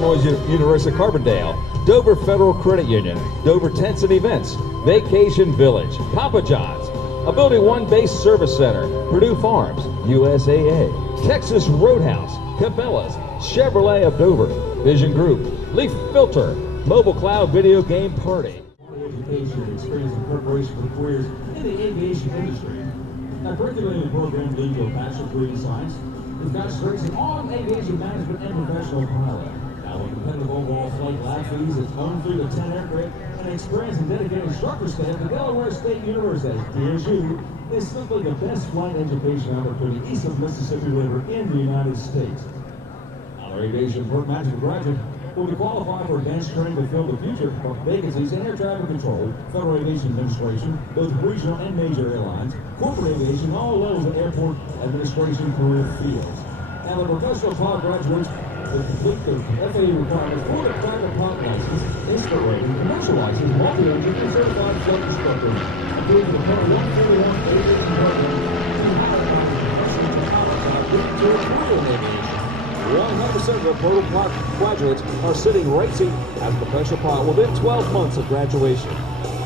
Illinois University Carbondale, Dover Federal Credit Union, Dover Tents and Events, Vacation Village, Papa John's, Ability One Base Service Center, Purdue Farms, USAA, Texas Roadhouse, Cabela's, Chevrolet of Dover, Vision Group, Leaf Filter, Mobile Cloud Video Game Party. Education, experience, and preparation for careers in the aviation industry. Now, curriculum in the program leads to a bachelor degree in science with bachelor's in all aviation management and professional pilot. Now, with competitive overall flight lab fees, its own fleet of 10 aircraft, and an experienced and dedicated instructor staff, the Delaware State University, DSU, is simply the best flight education opportunity east of Mississippi River in the United States. Now, their aviation management graduate will be qualified for advanced training to fill the future vacancies in air traffic control, Federal Aviation Administration, both regional and major airlines, corporate aviation, all levels of airport administration career fields. Now, the professional pilot graduates will complete their FAA requirements for the private pilot license, instant rating, commercial license, multi-engine, and certified flight instructor. Approved the Part 141 aviation program to hire to career aviation. 100% of the total graduates are sitting racing as a professional pilot within 12 months of graduation.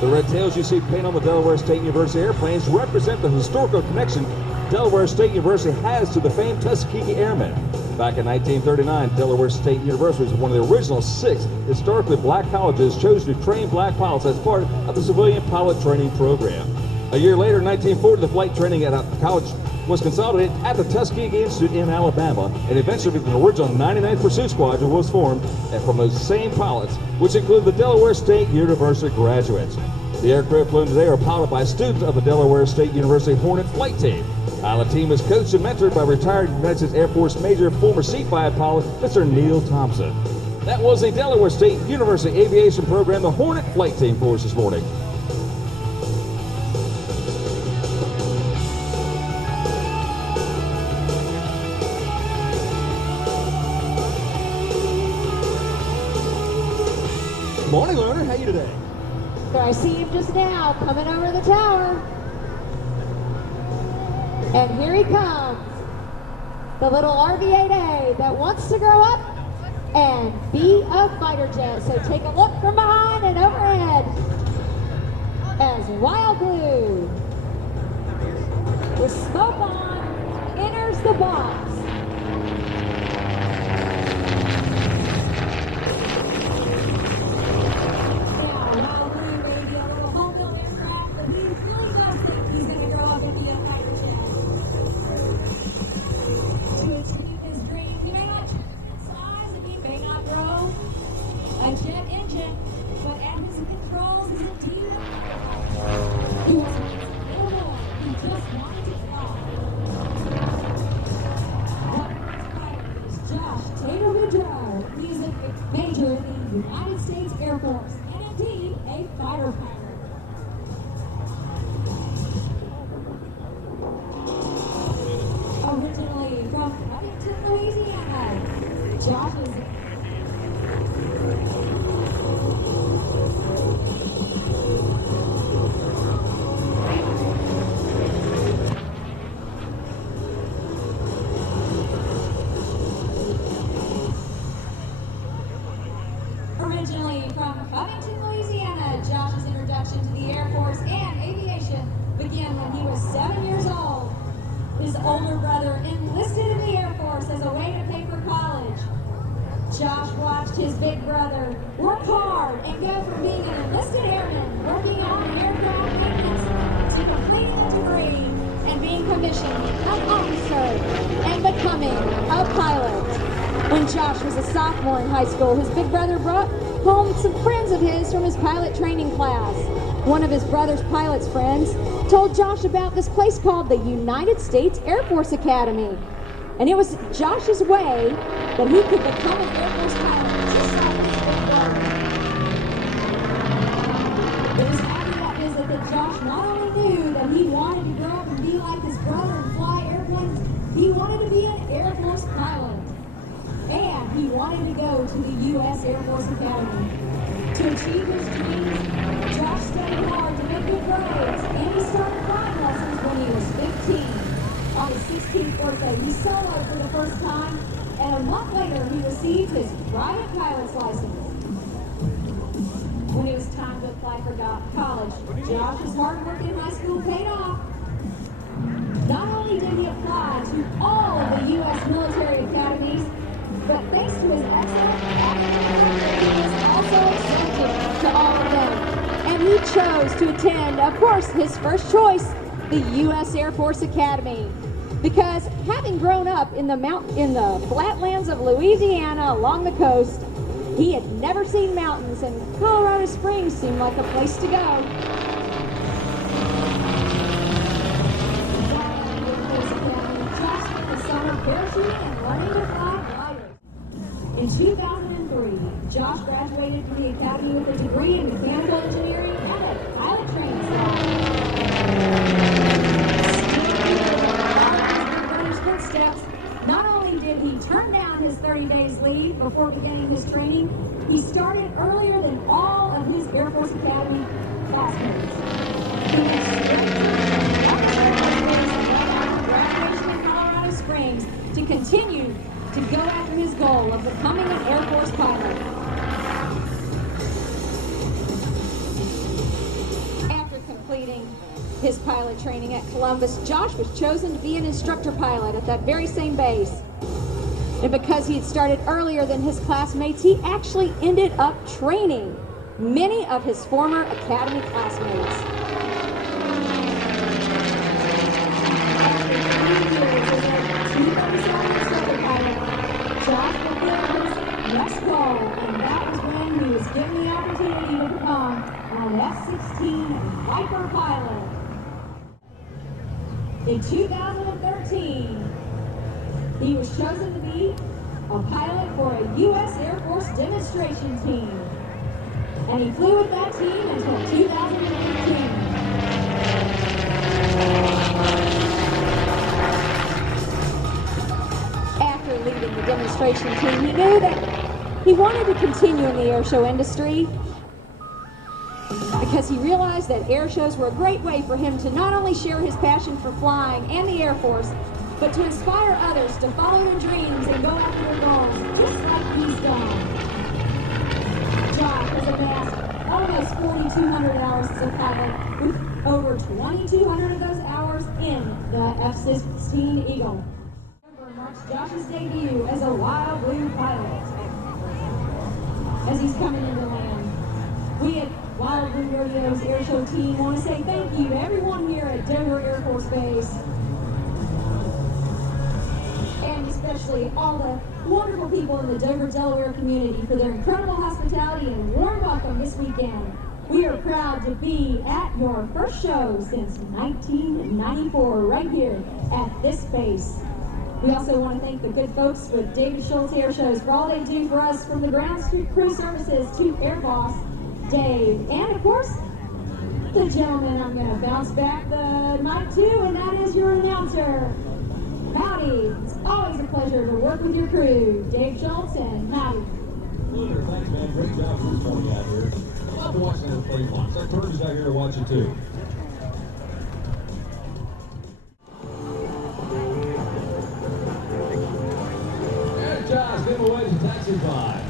The red tails you see painted on the Delaware State University airplanes represent the historical connection Delaware State University has to the famed Tuskegee Airmen. Back in 1939, Delaware State University was one of the original 6 historically black colleges chosen to train black pilots as part of the civilian pilot training program. A year later, in 1940, the flight training at the college was consolidated at the Tuskegee Institute in Alabama, and eventually the original 99th Pursuit Squadron was formed from those same pilots, which include the Delaware State University graduates. The aircraft flown today are piloted by students of the Delaware State University Hornet flight team. The pilot team is coached and mentored by retired United States Air Force Major, former C-5 pilot, Mr. Neil Thompson. That was the Delaware State University Aviation Program, the Hornet flight team for us this morning. Morning, learner. How are you today? So I see him just now coming over the tower. And here he comes. The little RV-8A that wants to grow up and be a fighter jet. So take a look from behind and overhead as Wild Blue, with smoke on, enters the box. Tater, he's a major in the United States Air Force and indeed a fighter pilot. Originally from Huntington, Louisiana, Josh is Originally from Covington, Louisiana, Josh's introduction to the Air Force and aviation began when he was 7 years old. His older brother enlisted in the Air Force as a way to pay for college. Josh watched his big brother work hard and go from being an enlisted airman, working on aircraft maintenance, to completing a degree and being commissioned an officer and becoming a pilot. When Josh was a sophomore in high school, his big brother brought home some friends of his from his pilot training class. One of his brother's pilot's friends told Josh about this place called the United States Air Force Academy. And it was Josh's way that he could become an Air Force pilot, just like his big brother. It was after that visit that Josh not only knew that he wanted to grow up and be like his brother and fly airplanes, he wanted to be an Air Force pilot. And he wanted to go to the U.S. Air Force Academy. To achieve his dreams, Josh studied hard to make good grades, and he started flying lessons when he was 15. On his 16th birthday, he soloed for the first time and a month later he received his private pilot's license. When it was time to apply for college, Josh's hard work in high school paid off. Not only did he apply to all of the U.S. military academies, but thanks to his excellent academic work, he was also accepted to all of them. And he chose to attend, of course, his first choice, the U.S. Air Force Academy. Because having grown up in the flatlands of Louisiana along the coast, he had never seen mountains, and Colorado Springs seemed like a place to go. Josh spent the summer parachuting and learning to fly gliders. In 2003, Josh graduated from the academy with a degree in mechanical engineering and a pilot training footsteps. Not only did he turn down his 30 days leave before beginning his training, he started earlier than all of his Air Force Academy classmates. He went straight to graduation in Colorado Springs to continue to go after his goal of becoming an Air Force pilot. After completing his pilot training at Columbus, Josh was chosen to be an instructor pilot at that very same base. And because he had started earlier than his classmates, he actually ended up training many of his former academy classmates. Josh fulfilled his next goal, and that was when he was given the opportunity to become an F-16 Viper pilot. In 2013, he was chosen to be a pilot for a U.S. Air Force demonstration team. And he flew with that team until 2015. After leaving the demonstration team, he knew that he wanted to continue in the air show industry because he realized that air shows were a great way for him to not only share his passion for flying and the Air Force, but to inspire others to follow their dreams and go after their goals, just like he's done. Josh has amassed almost 4,200 hours as a pilot, with over 2,200 of those hours in the F-16 Eagle. November marks Josh's debut as a Wild Blue pilot. As he's coming into land, we at Wild Blue Airshows Airshow team want to say thank you to everyone here at Delaware Air Force Base, and especially all the wonderful people in the Dover, Delaware community for their incredible hospitality and warm welcome this weekend. We are proud to be at your first show since 1994 right here at this base. We also want to thank the good folks with David Schultz Airshows for all they do for us, from the ground crew services to Air Boss Dave, and of course the gentleman I'm going to bounce back the mic to, and that is your announcer, Howdy. It's always a pleasure to work with your crew, Dave Schultz and Howdy. Lunar, thanks, man. Great job this morning out here. I love watching the plane launch. Our crews out here to watch it too. And Josh, give away the taxi by.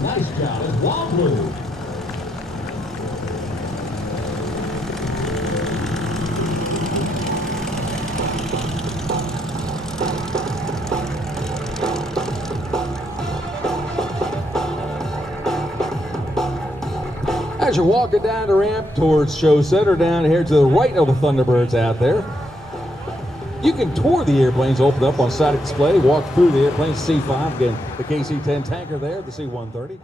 Nice job. It's Wild Blue. As you're walking down the ramp towards Show Center, down here to the right of the Thunderbirds out there, you can tour the airplanes, open up on side display, walk through the airplanes, C5, again, the KC-10 tanker there, the C-130.